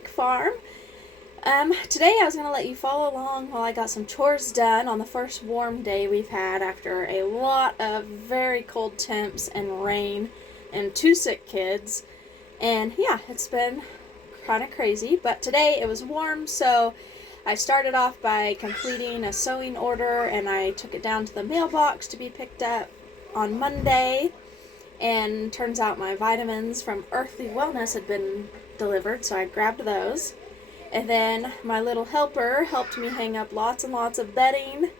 Creek farm. Today I was going to let you follow along while I got some chores done on the first warm day we've had after a lot of very cold temps and rain and 2 sick kids. And yeah, it's been kind of crazy, but today it was warm, so I started off by completing a sewing order, and I took it down to the mailbox to be picked up on Monday. And turns out my vitamins from Earthly Wellness had been delivered, so I grabbed those. And then my little helper helped me hang up lots and lots of bedding.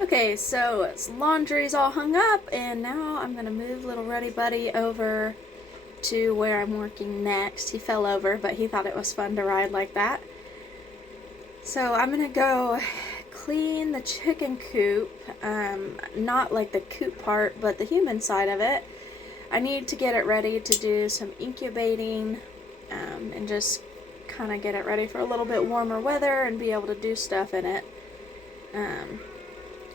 Okay, so laundry's all hung up, and now I'm gonna move little Ruddy Buddy over to where I'm working next. He fell over, but he thought it was fun to ride like that. So I'm gonna go clean the chicken coop, not like the coop part, but the human side of it. I need to get it ready to do some incubating, and just kind of get it ready for a little bit warmer weather and be able to do stuff in it.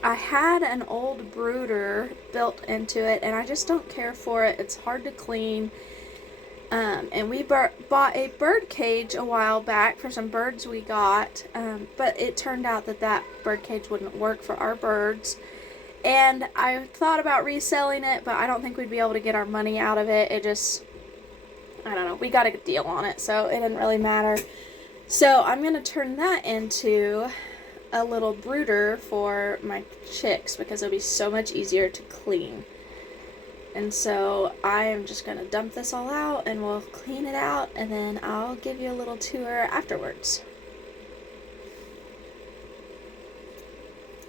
I had an old brooder built into it, and I just don't care for it. It's hard to clean. And we bought a bird cage a while back for some birds we got, but it turned out that that bird cage wouldn't work for our birds. And I thought about reselling it, but I don't think we'd be able to get our money out of it. It just, I don't know, we got a good deal on it, so it didn't really matter. So I'm going to turn that into a little brooder for my chicks, because it'll be so much easier to clean. And so I am just going to dump this all out, and we'll clean it out, and then I'll give you a little tour afterwards.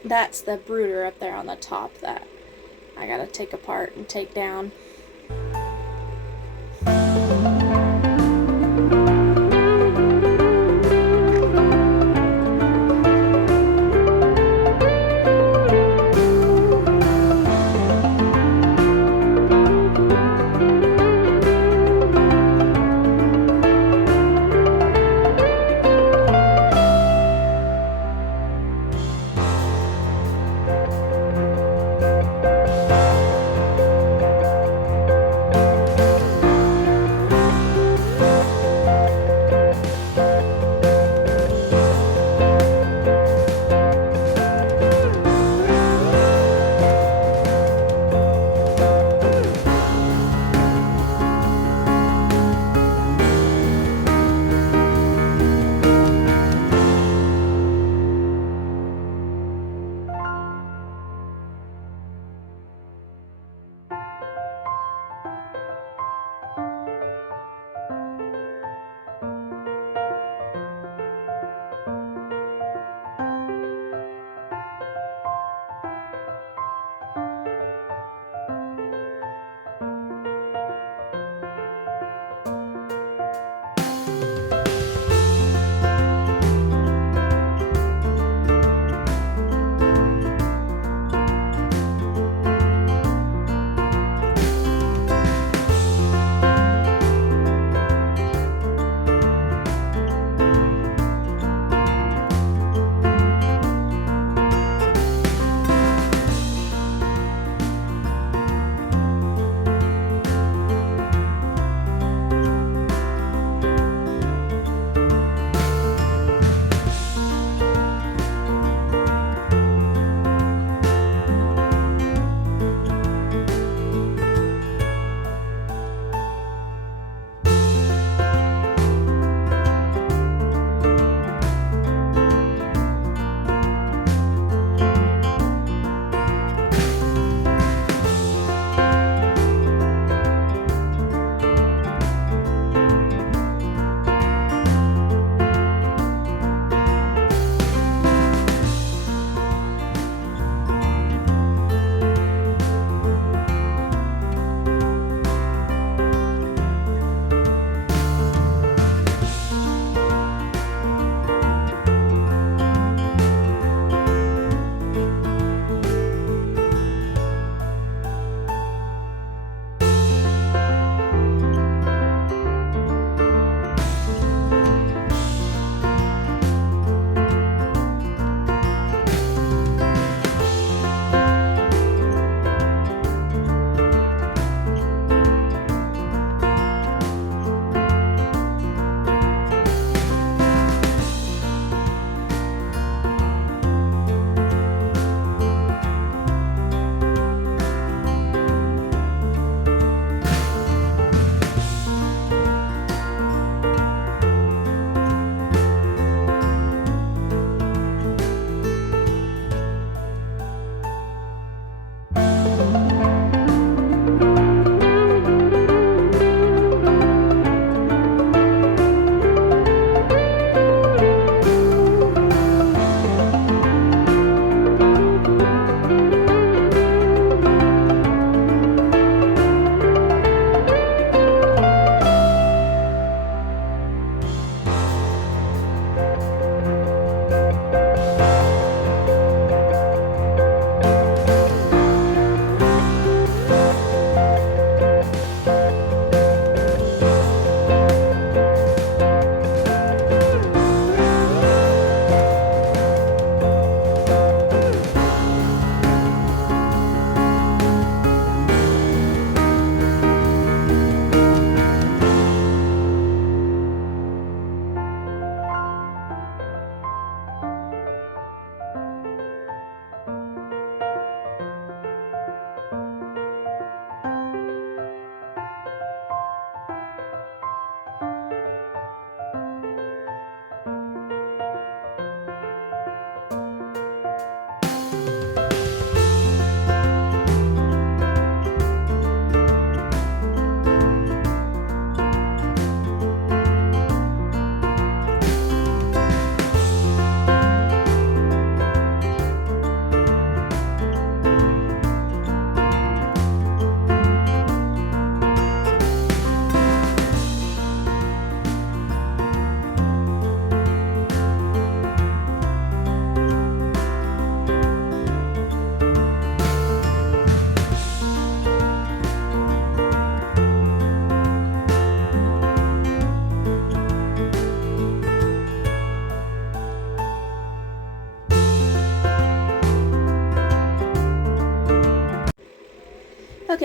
That's the brooder up there on the top that I gotta take apart and take down.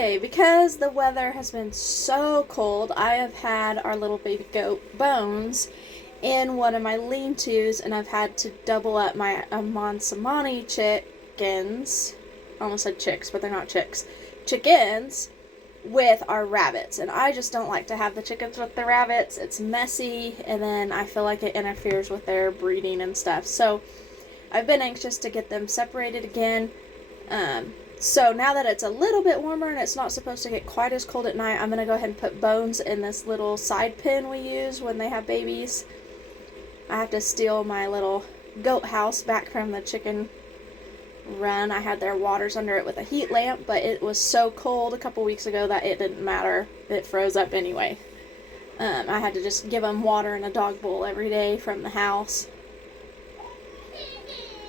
Okay, because the weather has been so cold, I have had our little baby goat Bones in one of my lean-tos, and I've had to double up my Monsamani chickens. I almost said chicks, but they're not chicks. Chickens with our rabbits, and I just don't like to have the chickens with the rabbits. It's messy, and then I feel like it interferes with their breeding and stuff. So I've been anxious to get them separated again. So now that it's a little bit warmer and it's not supposed to get quite as cold at night, I'm going to go ahead and put Bones in this little side pen we use when they have babies. I have to steal my little goat house back from the chicken run. I had their waters under it with a heat lamp, but it was so cold a couple weeks ago that it didn't matter. It froze up anyway. I had to just give them water in a dog bowl every day from the house.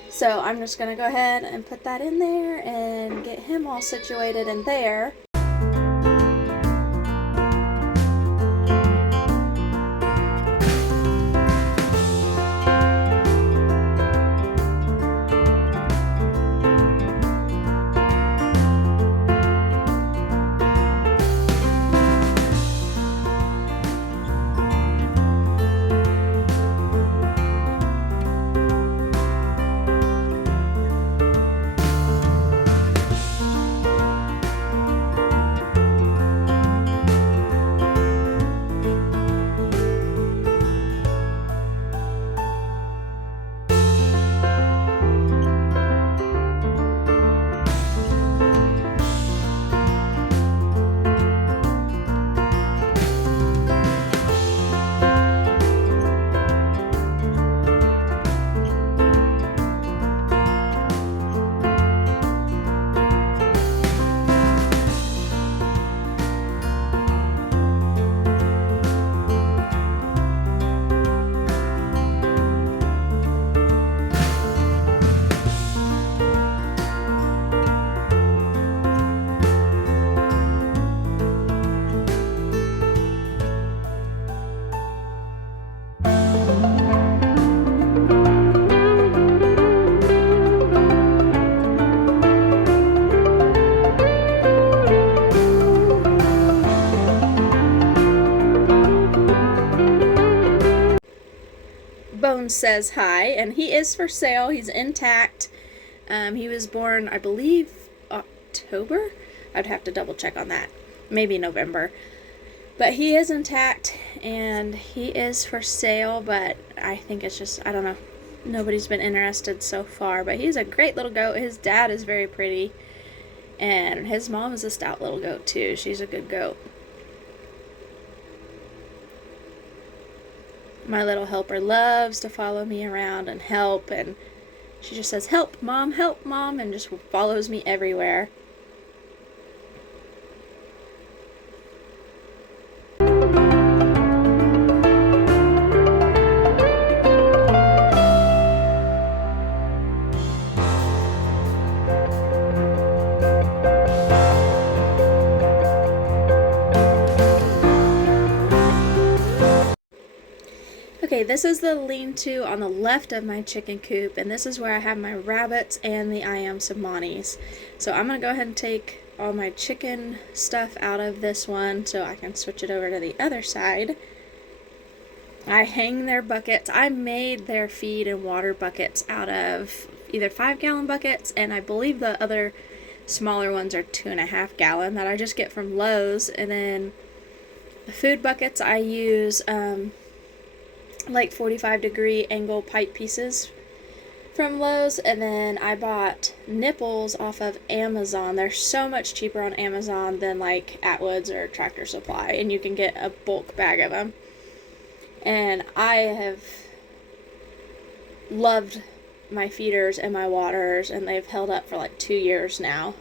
So I'm just going to go ahead and put that in there and get him all situated in there. Bones says hi, and he is for sale. He's intact. He was born, I believe, October? I'd have to double check on that. Maybe November. But he is intact, and he is for sale, but I think it's just, I don't know. Nobody's been interested so far, but he's a great little goat. His dad is very pretty, and his mom is a stout little goat, too. She's a good goat. My little helper loves to follow me around and help, and she just says, help, Mom, and just follows me everywhere. Okay, this is the lean-to on the left of my chicken coop, and this is where I have my rabbits and the Sommanis. So I'm going to go ahead and take all my chicken stuff out of this one so I can switch it over to the other side. I hang their buckets. I made their feed and water buckets out of either 5-gallon buckets, and I believe the other smaller ones are 2.5-gallon that I just get from Lowe's. And then the food buckets I use like 45-degree angle pipe pieces from Lowe's, and then I bought nipples off of Amazon. They're so much cheaper on Amazon than like Atwoods or Tractor Supply, and you can get a bulk bag of them. And I have loved my feeders and my waterers, and they've held up for like 2 years now.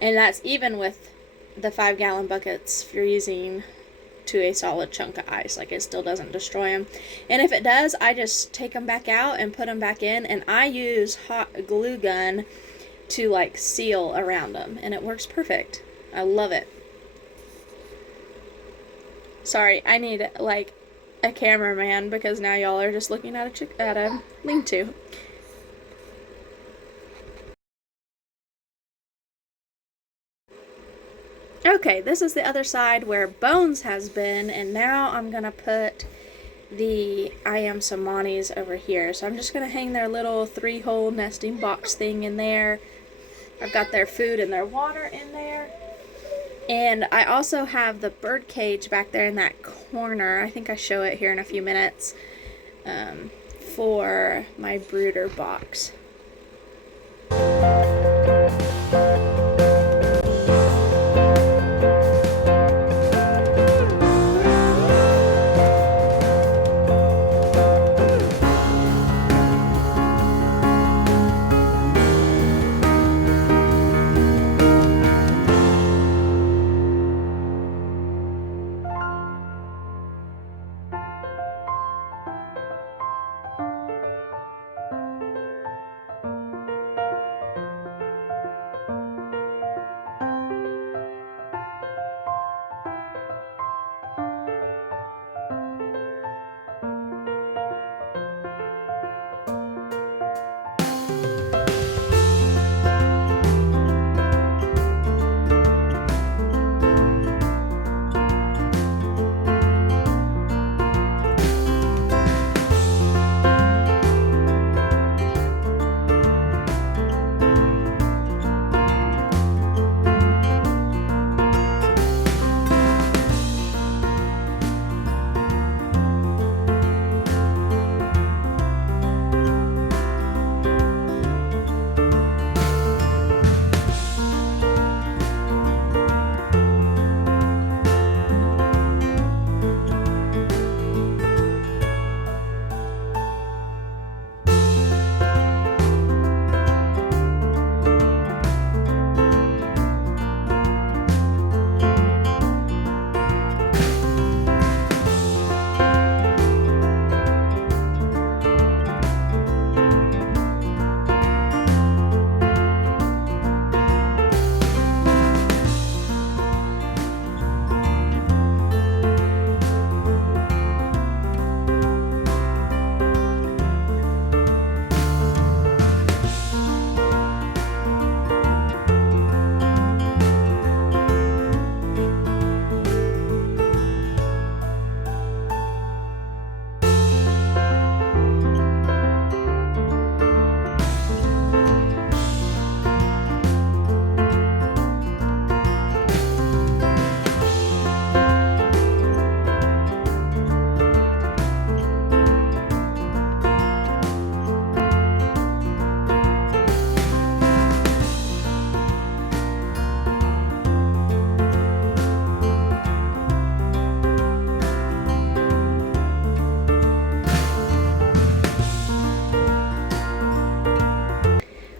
And that's even with the 5-gallon buckets freezing to a solid chunk of ice. Like, it still doesn't destroy them. And if it does, I just take them back out and put them back in, and I use hot glue gun to like seal around them, and it works perfect. I love it. Sorry, I need like a cameraman because now y'all are just looking at a lean-to. Okay, this is the other side where Bones has been, and now I'm gonna put the I Am Samanis over here. So I'm just gonna hang their little 3-hole nesting box thing in there. I've got their food and their water in there. And I also have the bird cage back there in that corner. I think I show it here in a few minutes, for my brooder box.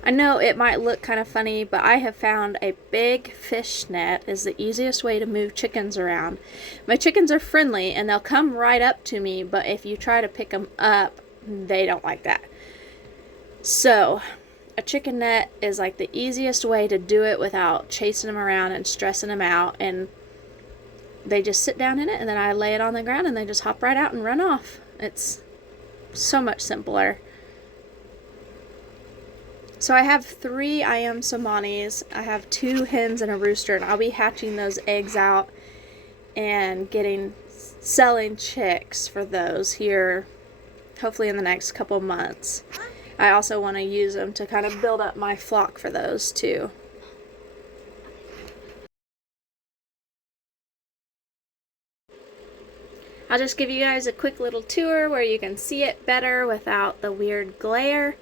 I know it might look kind of funny, but I have found a big fish net is the easiest way to move chickens around. My chickens are friendly and they'll come right up to me, but if you try to pick them up, they don't like that. So a chicken net is like the easiest way to do it without chasing them around and stressing them out, and they just sit down in it and then I lay it on the ground and they just hop right out and run off. It's so much simpler. So I have 3 I Am Samanis. I have 2 hens and a rooster, and I'll be hatching those eggs out and selling chicks for those here hopefully in the next couple months. I also want to use them to kind of build up my flock for those too. I'll just give you guys a quick little tour where you can see it better without the weird glare.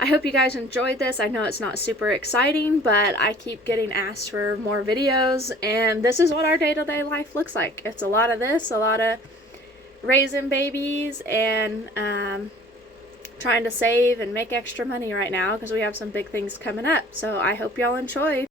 I hope you guys enjoyed this. I know it's not super exciting, but I keep getting asked for more videos, and this is what our day-to-day life looks like. It's a lot of this, a lot of raising babies, and trying to save and make extra money right now because we have some big things coming up. So I hope y'all enjoy.